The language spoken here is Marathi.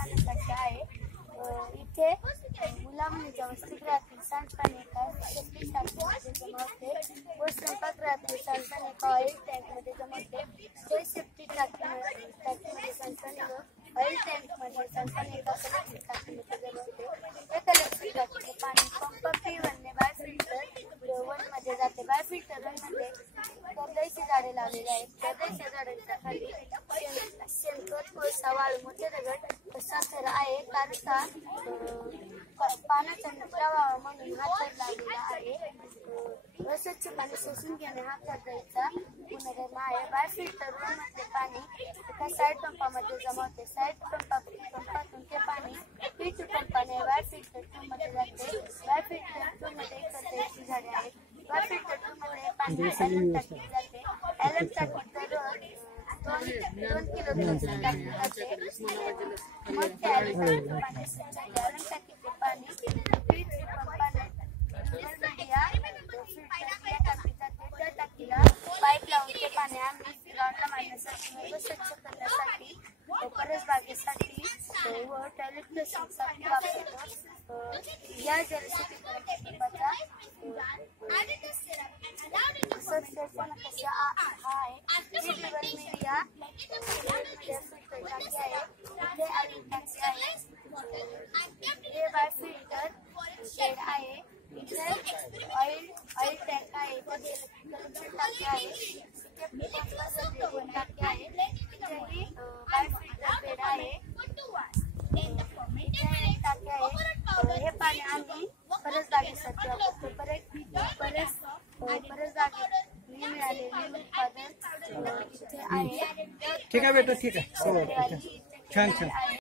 राहण्यासाठी आहे। इथे मुलामुलींच्या वसतिगृहातील सांडपाणी एका सेप्टिक टाकीमध्ये जमा होते व स्वयंपाकगृहातील सांडपाणी एका ऑइल टँकमध्ये जमा होते। ते सेप्टिक टाकीमध्ये सांडपाणी व ऑइल टँकमध्ये सांडपाणी एका कलेक्टर टाकीमध्ये जमा होते। या कलेक्टर टाकीचे पाणी पंप P1 ने बायोफिल्टर 1 मध्ये जाते। बायोफिल्टर 1 मध्ये कर्दळीची झाडे लावलेली आहेत। कर्दळीच्या झाडांच्या खाली शेणखत, कोळसा, वाळू, मोठे दगड, साखर आहे। कारचा पाण्याचा प्रवाह म्हणून हा थर लागलेला आहे। अस्वच्छ पाणी शोषून घेणे हा कर्दळीचा गुणधर्म आहे। बायोफिल्टर 1 मधले पाणी एका साईड पंपामध्ये जमा होते। साईड पंपातून ते पाणी P2 पंपाने बायोफिल्टर 2 मध्ये जाते। बायोफिल्टर 2 मध्ये कर्दळीची झाडे आहेत। बायोफिल्टर 2 मध्ये पाणी ऍलन टाकीत जाते। ऍलन टाकीत दररोज 2 किलो टाकले जाते। मग त्या ऍलन टाकीचे पाणी P3 पंपाने मीडिया फिल्टर टाकीत जाते। त्या टाकीला पाईप लावून ते पाणी आम्ही ग्राउंडला मारण्यासाठी व स्वच्छ करण्यासाठी, परसबागेसाठी व टॉयलेट फ्लशिंगसाठी वापरतो। या जलशुद्धीकरण प्रकल्पाचा सबस्टेशन कशा आहे। ही रिव्हर मीडिया फिल्टर टाकी आहे। इथे आली टाकी आहे। हे बायोफिल्टर शेड आहे। इथे ऑइल टँक आहे। कलेक्टर टाकी आहे। इथे पंप टाकी आहे। इथेही बायोफिल्टर बेड आहे। इथे टाकी आहे। हे पाणी आम्ही परसबागेसाठी वापरतो। परसबागेत मिळालेले उत्पादन इथे आहे। ठीक आहे बेटा, ठीक आहे, छान छान।